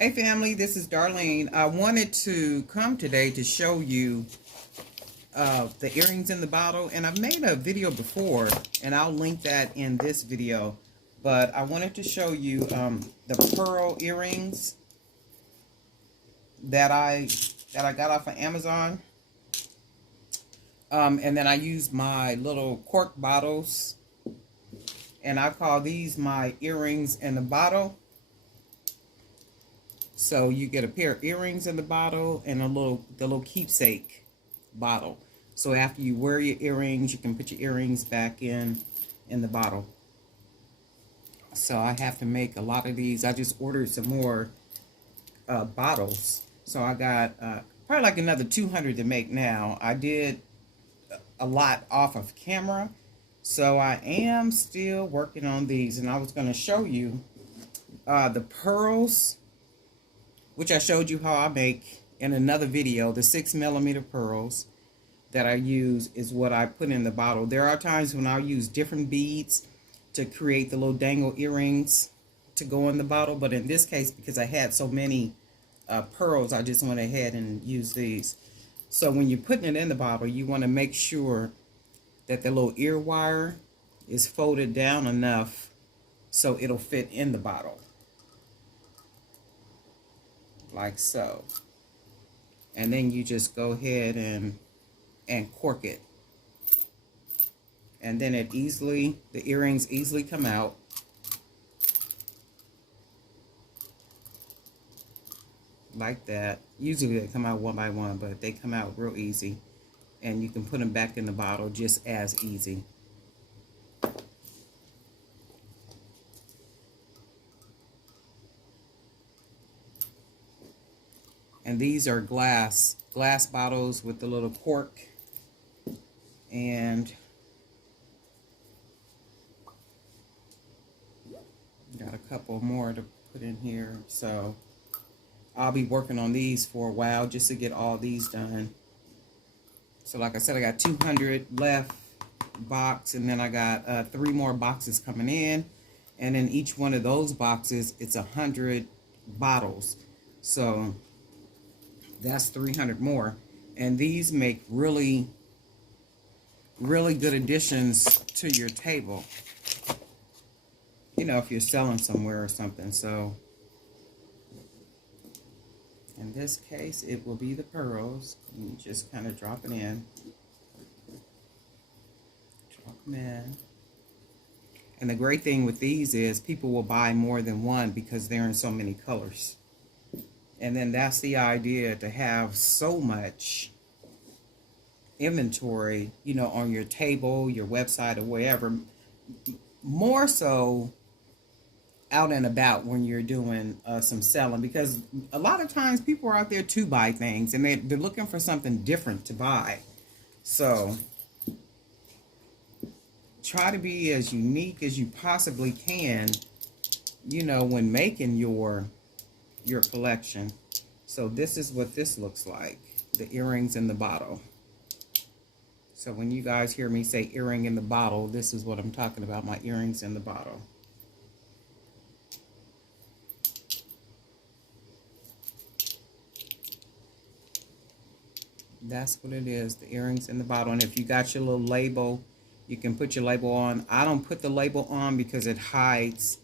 Hey family, this is Darlene. I wanted to come today to show you the earrings in the bottle, and I've made a video before and I'll link that in this video, but I wanted to show you the pearl earrings that I got off of Amazon, and then I used my little cork bottles, and I call these my earrings in the bottle. So you get a pair of earrings in the bottle and the little keepsake bottle. So after you wear your earrings, you can put your earrings back in the bottle. So I have to make a lot of these. I just ordered some more bottles. So I got probably like another 200 to make now. I did a lot off of camera. So I am still working on these. And I was going to show you the pearls, which I showed you how I make in another video. The 6mm pearls that I use is what I put in the bottle. There are times when I'll use different beads to create the little dangle earrings to go in the bottle, but in this case, because I had so many pearls, I just went ahead and used these. So when you're putting it in the bottle, you want to make sure that the little ear wire is folded down enough so it'll fit in the bottle, like so. And then you just go ahead and cork it, and then the earrings easily come out. Like that. Usually they come out one by one, but they come out real easy, and you can put them back in the bottle just as easy. And these are glass bottles with the little cork, and got a couple more to put in here. So I'll be working on these for a while just to get all these done. So like I said, I got 200 left box, and then I got 3 more boxes coming in, and in each one of those boxes it's 100 bottles. So that's 300 more, and these make really good additions to your table, you know, if you're selling somewhere or something. So in this case it will be the pearls. You just kind of drop them in. And the great thing with these is people will buy more than one because they're in so many colors. And then that's the idea, to have so much inventory, you know, on your table, your website, or wherever. More so out and about when you're doing some selling, because a lot of times people are out there to buy things, and they're looking for something different to buy. So try to be as unique as you possibly can, you know, when making your collection. So this is what this looks like, the earrings in the bottle. So when you guys hear me say earring in the bottle, this is what I'm talking about, my earrings in the bottle. That's what it is, the earrings in the bottle. And if you got your little label, you can put your label on. I don't put the label on because it hides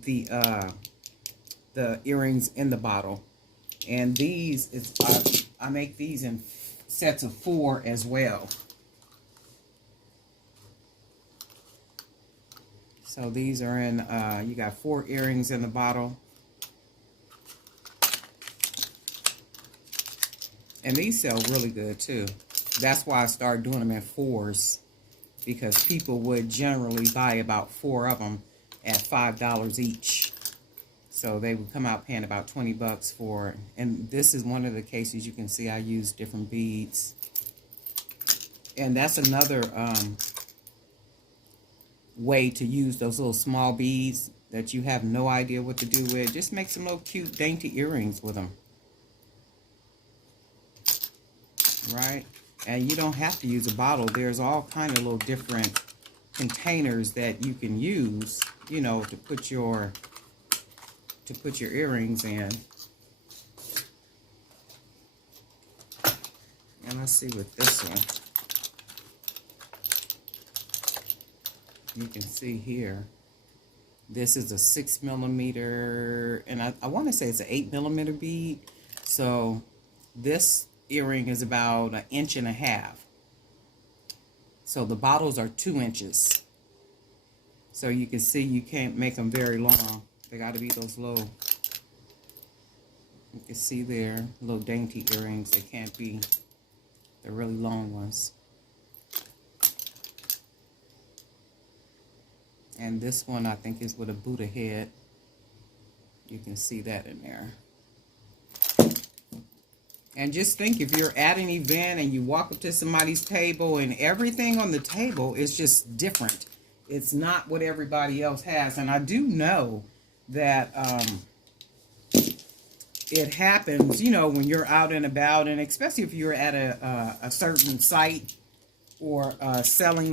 the earrings in the bottle. And these, I make these in sets of 4 as well. So these are in, you got 4 earrings in the bottle. And these sell really good too. That's why I started doing them in 4s, because people would generally buy about 4 of them at $5 each. So they would come out paying about 20 bucks for it. And this is one of the cases you can see I use different beads. And that's another way to use those little small beads that you have no idea what to do with. Just make some little cute dainty earrings with them. Right? And you don't have to use a bottle. There's all kind of little different containers that you can use, you know, to put your earrings in. Let's see with this one. You can see here, this is a 6mm, and I want to say it's an 8mm bead. So this earring is about 1.5 inches. So the bottles are 2 inches. So you can see you can't make them very long. They got to be those little, you can see there, little dainty earrings. They can't be the really long ones. And this one I think is with a Buddha head. You can see that in there. And just think, if you're at an event and you walk up to somebody's table and everything on the table is just different. It's not what everybody else has. And I do know that it happens, you know, when you're out and about, and especially if you're at a certain site or a selling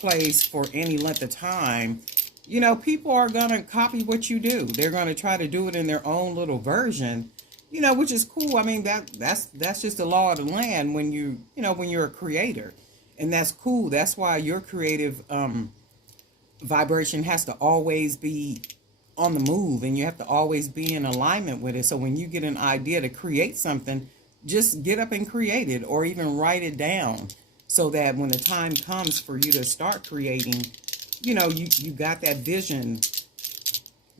place for any length of time, you know, people are going to copy what you do. They're going to try to do it in their own little version, you know, which is cool. I mean, that's just the law of the land when when you're a creator. And that's cool. That's why your creative vibration has to always be on the move, and you have to always be in alignment with it. So when you get an idea to create something, just get up and create it, or even write it down, so that when the time comes for you to start creating, you know, you got that vision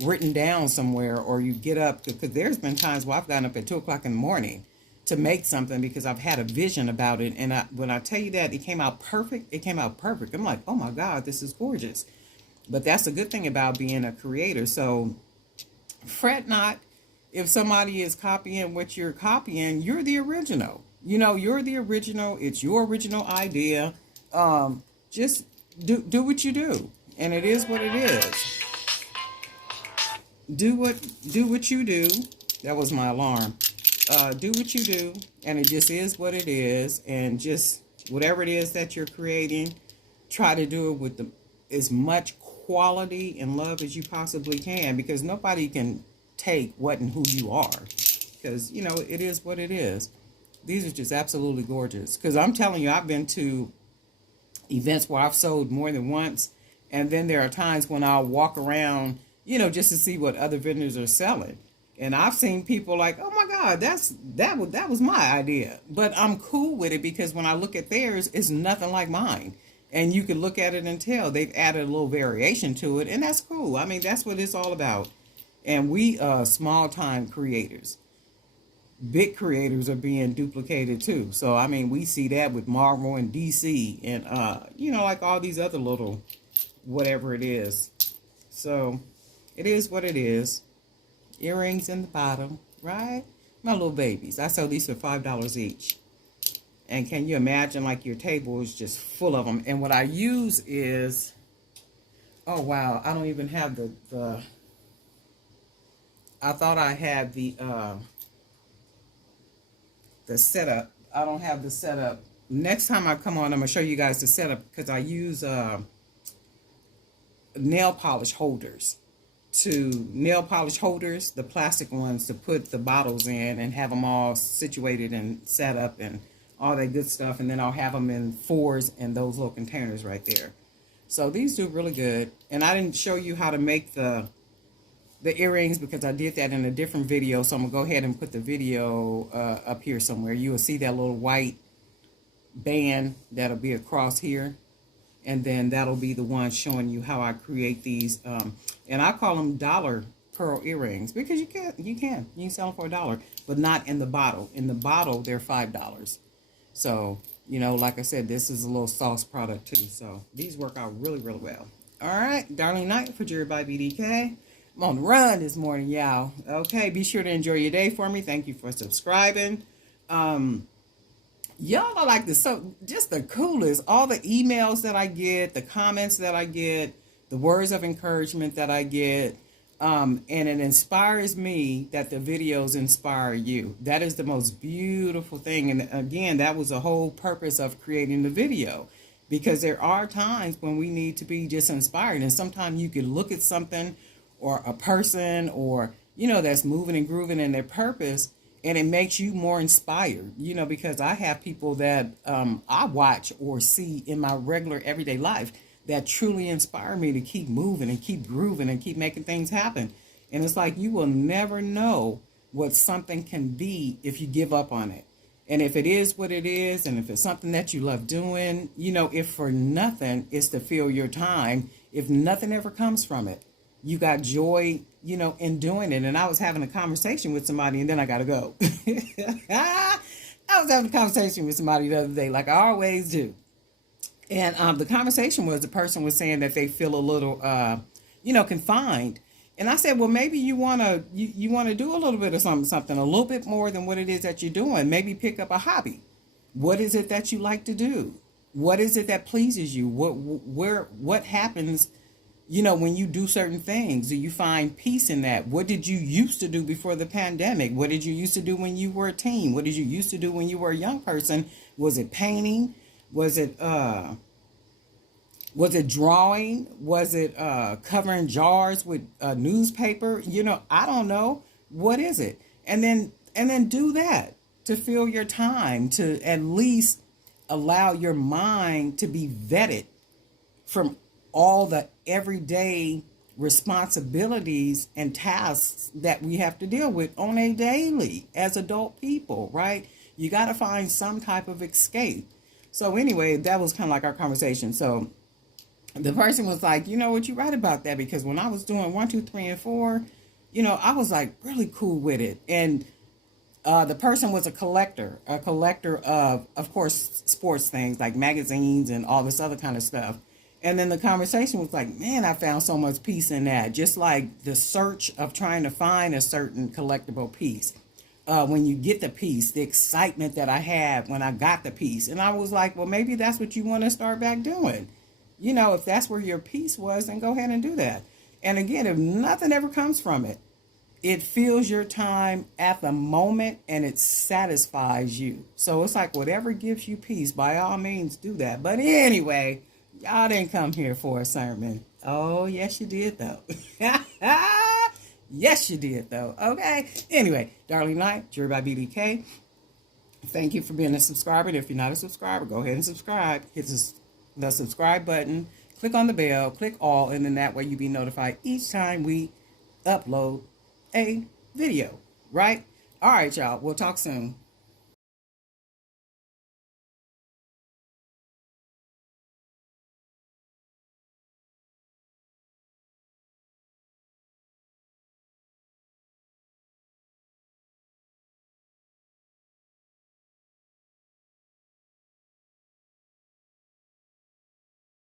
written down somewhere, or you get up, because there's been times where I've gotten up at 2 o'clock in the morning to make something because I've had a vision about it. And when I tell you that it came out perfect, it came out perfect. I'm like, oh my God, this is gorgeous. But that's the good thing about being a creator. So fret not if somebody is copying what you're copying. You're the original. You know, you're the original. It's your original idea. Just do what you do, and it is what it is. Do what you do. That was my alarm. Do what you do, and it just is what it is. And just whatever it is that you're creating, try to do it with as much quality and love as you possibly can, because nobody can take what and who you are, because, you know, it is what it is. These are just absolutely gorgeous, because I'm telling you, I've been to events where I've sold more than once, and then there are times when I'll walk around, you know, just to see what other vendors are selling. And I've seen people like, oh my God, that was my idea. But I'm cool with it, because when I look at theirs, it's nothing like mine. And you can look at it and tell they've added a little variation to it, and that's cool. I mean, that's what it's all about. And we small time creators. Big creators are being duplicated too. So I mean, we see that with Marvel and DC, and you know, like all these other little whatever it is. So it is what it is. Earrings in the bottom, right? My little babies. I sell these for $5 each. And can you imagine, like, your table is just full of them? And what I use is, oh wow, I don't even have the I thought I had the setup. I don't have the setup. Next time I come on, I'm gonna show you guys the setup, because I use nail polish holders, the plastic ones, to put the bottles in and have them all situated and set up and all that good stuff. And then I'll have them in 4s in those little containers right there. So these do really good. And I didn't show you how to make the earrings, because I did that in a different video. So I'm gonna go ahead and put the video up here somewhere. You will see that little white band that'll be across here, and then that'll be the one showing you how I create these. And I call them dollar pearl earrings, because you can sell them for $1, but not in the bottle. In the bottle, they're $5. So, you know, like I said, this is a little sauce product too. So these work out really, really well. All right, Darlene Knight for Jewelry by BDK. I'm on the run this morning, y'all. Okay, be sure to enjoy your day for me. Thank you for subscribing. Y'all are like just the coolest. All the emails that I get, the comments that I get, the words of encouragement that I get. And it inspires me that the videos inspire you. That is the most beautiful thing. And again, that was the whole purpose of creating the video, because there are times when we need to be just inspired. And sometimes you can look at something or a person, or, you know, that's moving and grooving in their purpose, and it makes you more inspired, you know, because I have people that I watch or see in my regular everyday life that truly inspire me to keep moving and keep grooving and keep making things happen. And it's like you will never know what something can be if you give up on it. And if it is what it is, and if it's something that you love doing, you know, if for nothing is to fill your time, if nothing ever comes from it, you got joy, you know, in doing it. And I was having a conversation with somebody, and then I got to go. I was having a conversation with somebody the other day, like I always do. And the conversation was the person was saying that they feel a little, you know, confined. And I said, well, maybe you want to do a little bit of something, a little bit more than what it is that you're doing. Maybe pick up a hobby. What is it that you like to do? What is it that pleases you? What happens, you know, when you do certain things? Do you find peace in that? What did you used to do before the pandemic? What did you used to do when you were a teen? What did you used to do when you were a young person? Was it painting? Was it drawing? Was it covering jars with a newspaper? You know, I don't know. What is it? And then do that to fill your time, to at least allow your mind to be vetted from all the everyday responsibilities and tasks that we have to deal with on a daily as adult people, right? You got to find some type of escape. So anyway, that was kind of like our conversation. So the person was like, you know what, you're right about that, because when I was doing 1, 2, 3, and 4, you know, I was like really cool with it. And the person was a collector of course, sports things like magazines and all this other kind of stuff. And then the conversation was like, man, I found so much peace in that. Just like the search of trying to find a certain collectible piece. When you get the piece, the excitement that I had when I got the piece. And I was like, well, maybe that's what you want to start back doing. You know, if that's where your peace was, then go ahead and do that. And again, if nothing ever comes from it, it fills your time at the moment and it satisfies you. So it's like whatever gives you peace, by all means, do that. But anyway, y'all didn't come here for a sermon. Oh, yes, you did, though. Yes, you did, though. Okay. Anyway, Darlene Knight, Jewelry by BDK. Thank you for being a subscriber. And if you're not a subscriber, go ahead and subscribe. Hit the subscribe button. Click on the bell. Click all. And then that way you'll be notified each time we upload a video. Right? All right, y'all. We'll talk soon.